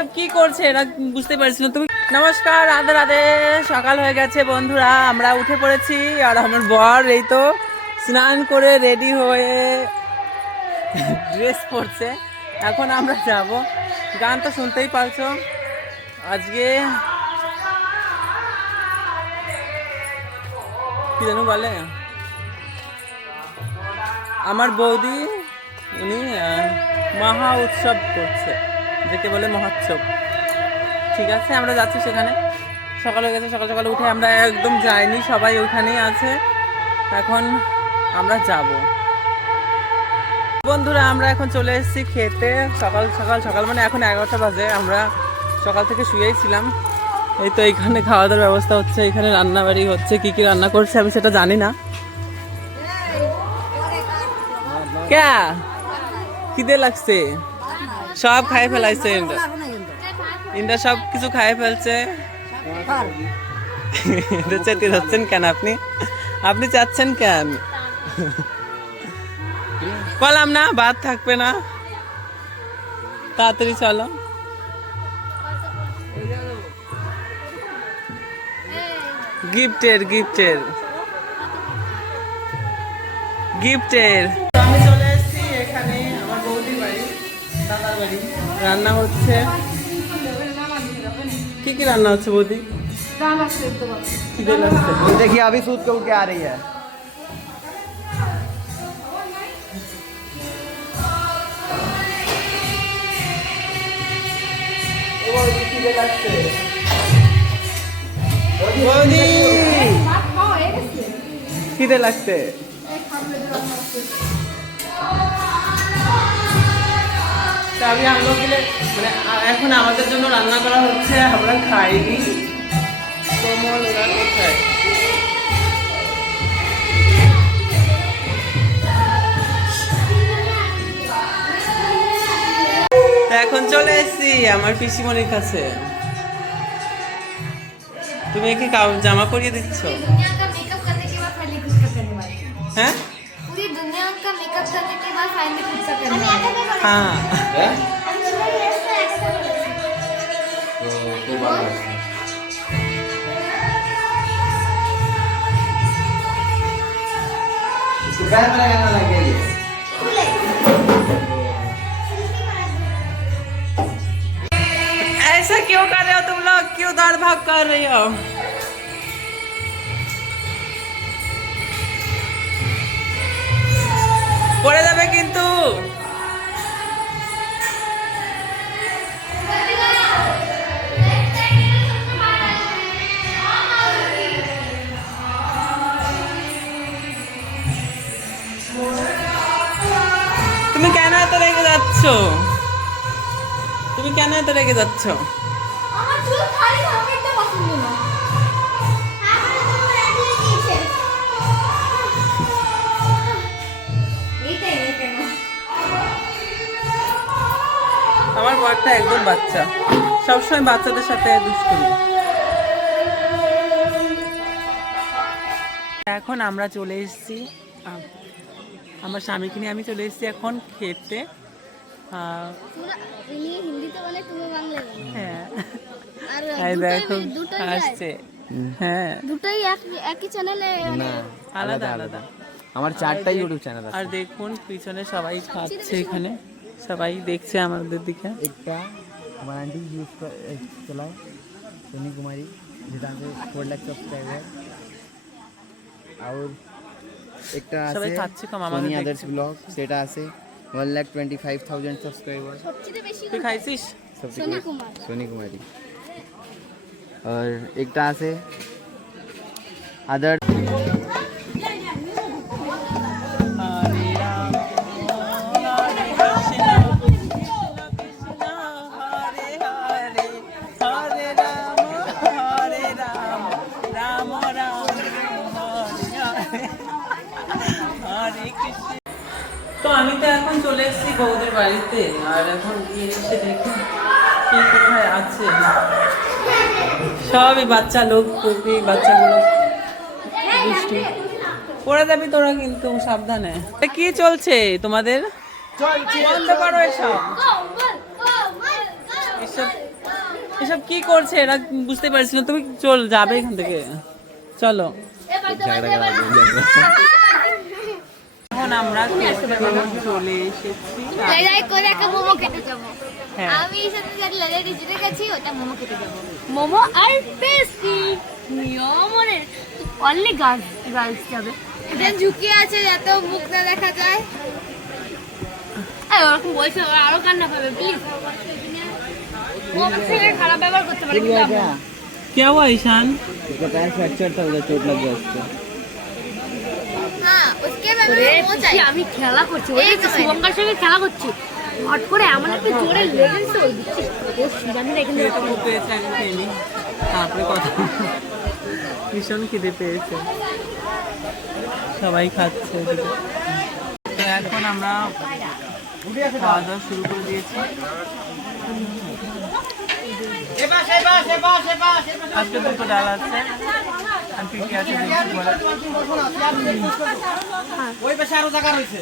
এসব কি করছে এরা বুঝতে পারছি না। তুমি নমস্কার, রাধে রাধে। সকাল হয়ে গেছে বন্ধুরা, আমরা উঠে পড়েছি। আর আমার বর এই তো স্নান করে রেডি হয়ে ড্রেস পরছে। এখন আমরা যাব, গান তো শুনতেই পারছো। আজকে কি জানো বলে আমার বৌদি, উনি মহা উৎসব করছে, যেকে বলে মহোৎসব। ঠিক আছে, আমরা যাচ্ছি সেখানে। সকাল হয়ে গেছে, সকাল সকাল উঠে আমরা একদম যাইনি, সবাই ওইখানেই আছে। এখন আমরা যাব বন্ধুরা। আমরা এখন চলে এসেছি খেতে। সকাল সকাল সকাল মানে এখন 11টা বাজে। আমরা সকাল থেকে শুয়েই ছিলাম। এই তো এইখানে খাওয়া দাওয়ার ব্যবস্থা হচ্ছে, এখানে রান্নাবাড়ি হচ্ছে। কি কি রান্না করছে আমি সেটা জানি না। ক্যা খিদে লাগছে? সব খাই ফেলাইছে ইন্দ্রা, সব কিছু খাই ফেলছে। চেতে যাচ্ছেন কেন আপনি? আপনি চাচ্ছেন কেন? বললাম না ভাত থাকবে না, তাড়াতাড়ি চলো। গিফটের গিফটের গিফটের আমি চলে এসেছি এখানে, আমার বৌদির বাড়ি, দাদার বাড়ি। রান্না হচ্ছে। কি কি রান্না হচ্ছে বৌদি? देखिए अभी सूद के उठ के आ रही है। বৌদি খিদে লাগছে। আমি আমলো গেলে মানে এখন আমাদের জন্য রান্না করা হচ্ছে, আমরা খাইনি। কোমল ওরা কোথায়? এখন চলে এসেছি আমার পিসিমণির কাছে। তুমি কি জামা পরিয়ে দিচ্ছ? হ্যাঁ হ্যাঁ। ऐसा क्यों कर रहे हो तुम लोग? क्यों दौड़ भाग कर रही हो? পড়ে যাবে কিন্তু। তুমি কেন এত রেগে যাচ্ছ? তুমি কেন এত রেগে যাচ্ছ? আমার চুল খালি হবে, এটা পছন্দ না। আমার বরটা একদম বাচ্চা, সবসময় বাচ্চাদের সাথে দুষ্টুমি। এখন আমরা চলে এসেছি, আমার স্বামীকে নিয়ে আমি চলে এসেছি এখন খেতে। হ্যাঁ দেখো আসছে। হ্যাঁ দুটোই একই চ্যানেলে, আলাদা আলাদা। আমার 4টা ইউটিউব চ্যানেল আছে। আর দেখুন পিছনে সবাই খাচ্ছে, এখানে সবাই দেখছে আমাদের দিকে। একটা আমার আন্টি ইউজ চলায়, সোনি কুমারী, যেটা আছে 4 লাখ সাবস্ক্রাইবার। আর একটা সবাই আছে খাচ্ছে কম, আমাদের সোনি আদার্স দেখছে। ব্লগ, সেটা আছে 1,25,000 সাবস্ক্রাইবার। সবচেয়ে বেশি তুই খাইছিস? সোনি কুমার। सोनी कुमारी। और एक আছে अदर। তো আমি তো এখন চলে এসেছি বৌদির বাড়িতে। আর এখন গিয়ে এসে দেখি কি কোথায় আছে। সবই বাচ্চা লোক, বাচ্চাগুলো দুষ্টু। পড়ে যাবি তোরা কিন্তু, সাবধানে। কি চলছে তোমাদের? বন্ধ করো এসব। এসব এসব কি করছে এরা বুঝতে পারছি না, তুমি চল যাবে এখান থেকে, চলো। এখন আমরা চলে এসেছি। লড়াই করে একটা মোমো খেতে যাবো। হ্যাঁ। আমি এর সাথে যে লড়াই জিতে গেছি ওটা মোমো খেতে যাবো। মোমো আর পেস্ট্রি নিয়মনের অনলি গার্লস যাবে। এটা ঝুঁকি আছে যাতে মুখ না দেখা যায়। এই ওরকম বলছে ওরা আরো কান্না পাবে প্লিজ। ও থেকে খারাপ ব্যবহার করতে পারে কিন্তু আমরা। क्या हुआ ईशान? उसका पैर फ्रैक्चर था, उधर चोट लग गया उसको। হ্যাঁ उसके में मोमो चाहिए। আমি খেলা করছি ওই তো শুভঙ্কর সঙ্গে খেলা করছি। হট করে এমন একটা জোরে লেগেছে ওই দিচ্ছি। ও জানি না এখানে খিদে পেয়েছে, আগে খেয়ে নি, তারপরে কথা। ভীষণ খিদে পেয়েছে, সবাই খাচ্ছে ওদিকে। তো এখন আমরা খাওয়া দাওয়া শুরু করে দিয়েছি। আজকে দুটো ডাল আছে আর পিঠে আছে, দেখছি বলে। ওই পাশে আরো জায়গা রয়েছে।